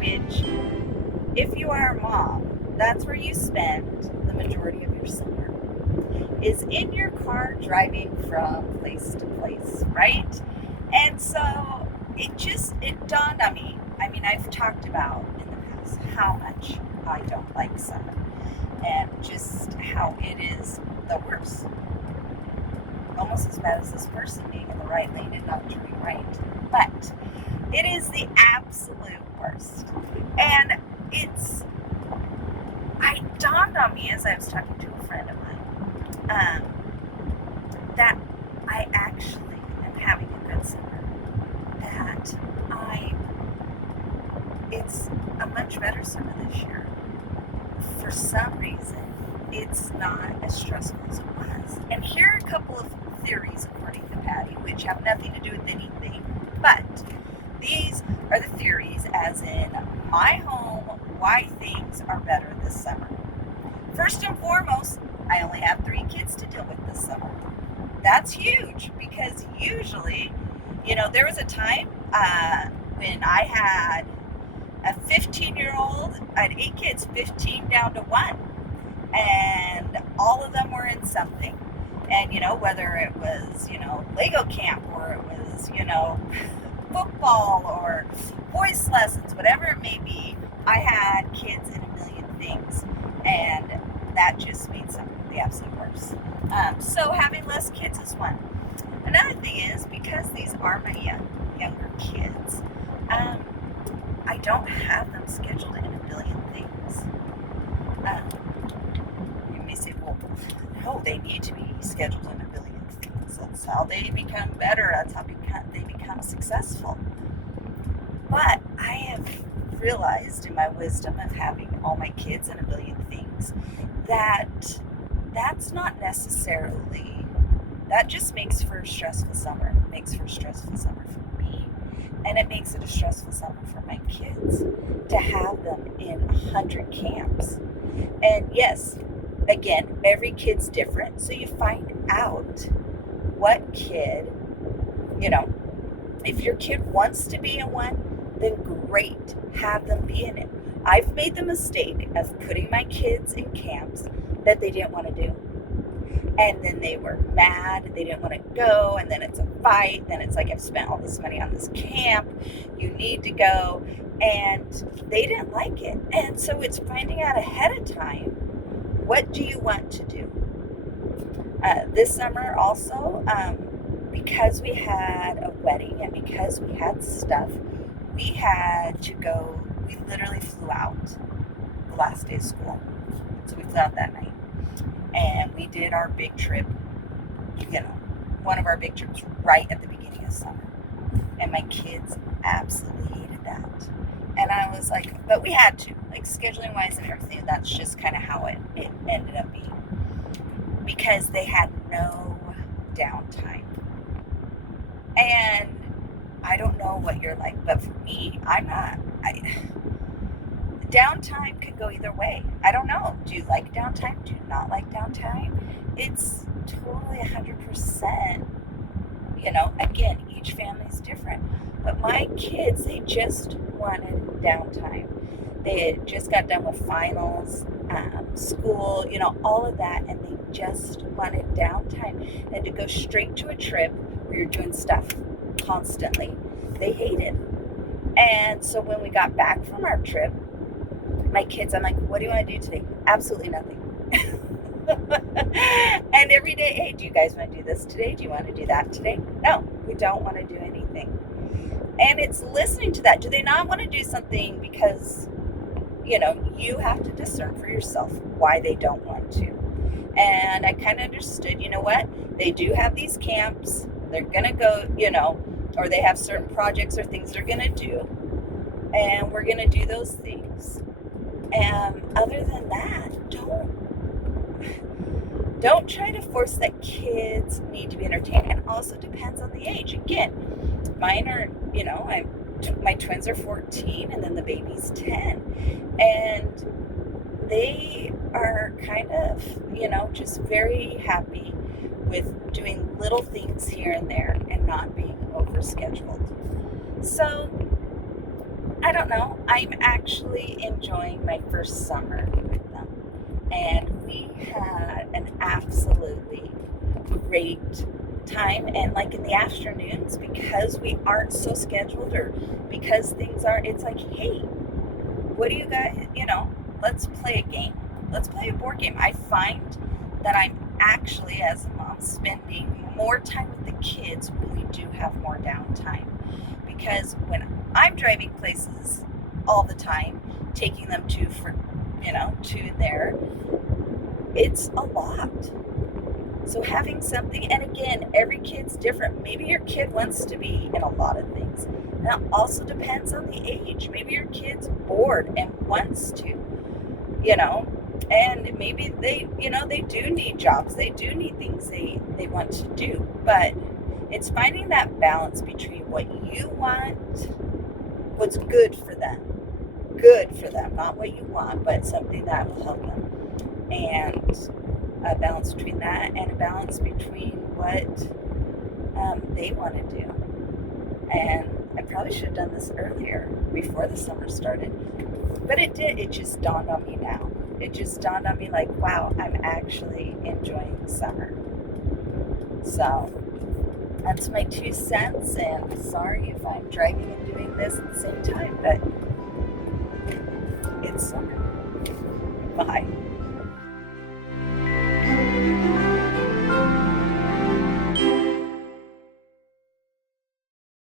which, if you are a mom, that's where you spend the majority of your summer, is in your car driving from place to place, right? And so it dawned on me. I mean, I've talked about in the past how much I don't like summer and just how it is the worst. Almost as bad as this person being in the right lane and not turning right. But it is the absolute worst. And it dawned on me as I was talking to a friend of mine, that I actually am having a good summer. That it's a much better summer this year. For some reason, it's not as stressful as it was. And here are a couple of theories, according to Patty, which have nothing to do with anything, but these are the theories, as in my home, why things are better this summer. First and foremost, I only have 3 kids to deal with this summer. That's huge, because usually, there was a time when I had a 15-year-old, I had 8 kids, 15 down to 1. And all of them were in something. And, whether it was, Lego camp, or it was, football or voice lessons, whatever it may be, I had kids in a million things. And that just made something the absolute worst. So having less kids is one. Another thing is, because these are my younger kids, I don't have them scheduled in a billion things. You may say, well, no, they need to be scheduled in a billion things. That's how they become better. That's how they become successful. But I have realized, in my wisdom of having all my kids in a billion things, that's not necessarily, that just makes for a stressful summer. It makes for a stressful summer for me. And it makes it a stressful summer for my kids to have them in 100 camps. And yes, again, every kid's different. So you find out what kid, if your kid wants to be in one, then great, have them be in it. I've made the mistake of putting my kids in camps that they didn't want to do. And then they were mad, they didn't want to go, and then it's a fight, then it's like, I've spent all this money on this camp, you need to go, and they didn't like it. And so it's finding out ahead of time, what do you want to do? This summer also, because we had a wedding and because we had stuff, we had to go, we literally flew out the last day of school. So we flew out that night. And we did our big trip, one of our big trips right at the beginning of summer. And my kids absolutely hated that. And I was like, but we had to, like, scheduling wise and everything, that's just kind of how it ended up being. Because they had no downtime. And I don't know what you're like, but for me, downtime could go either way. I don't know. Do you like downtime? Do you not like downtime? It's totally 100%. Again, each family's different. But my kids, they just wanted downtime. They had just got done with finals, school, all of that, and they just wanted downtime. And to go straight to a trip where you're doing stuff constantly, they hated. And so when we got back from our trip, my kids, I'm like, what do you want to do today? Absolutely nothing. And every day, hey, do you guys want to do this today? Do you want to do that today? No, we don't want to do anything. And it's listening to that. Do they not want to do something because, you have to discern for yourself why they don't want to. And I kind of understood, what? They do have these camps. They're going to go, or they have certain projects or things they're going to do. And we're going to do those things. And other than that, don't try to force that kids need to be entertained. And also depends on the age. Again, mine are, my twins are 14 and then the baby's 10. And they are kind of, just very happy with doing little things here and there and not being overscheduled. So, I don't know. I'm actually enjoying my first summer with them. And we had an absolutely great time. And like in the afternoons, because we aren't so scheduled or because things are, it's like, hey, what do you guys, let's play a game. Let's play a board game. I find that I'm actually, as a mom, spending more time with the kids when we do have more downtime. Because when I'm driving places all the time, taking them to there, it's a lot. So having something, and again, every kid's different. Maybe your kid wants to be in a lot of things. And it also depends on the age. Maybe your kid's bored and wants to, and maybe they do need jobs. They do need things they want to do. But it's finding that balance between what you want, what's good for them, not what you want, but something that will help them. And a balance between that and a balance between what they want to do. And I probably should have done this earlier, before the summer started. But it did. It just dawned on me now. It just dawned on me like, wow, I'm actually enjoying summer. So that's my 2 cents. And sorry if I'm driving and doing this at the same time, but it's summer.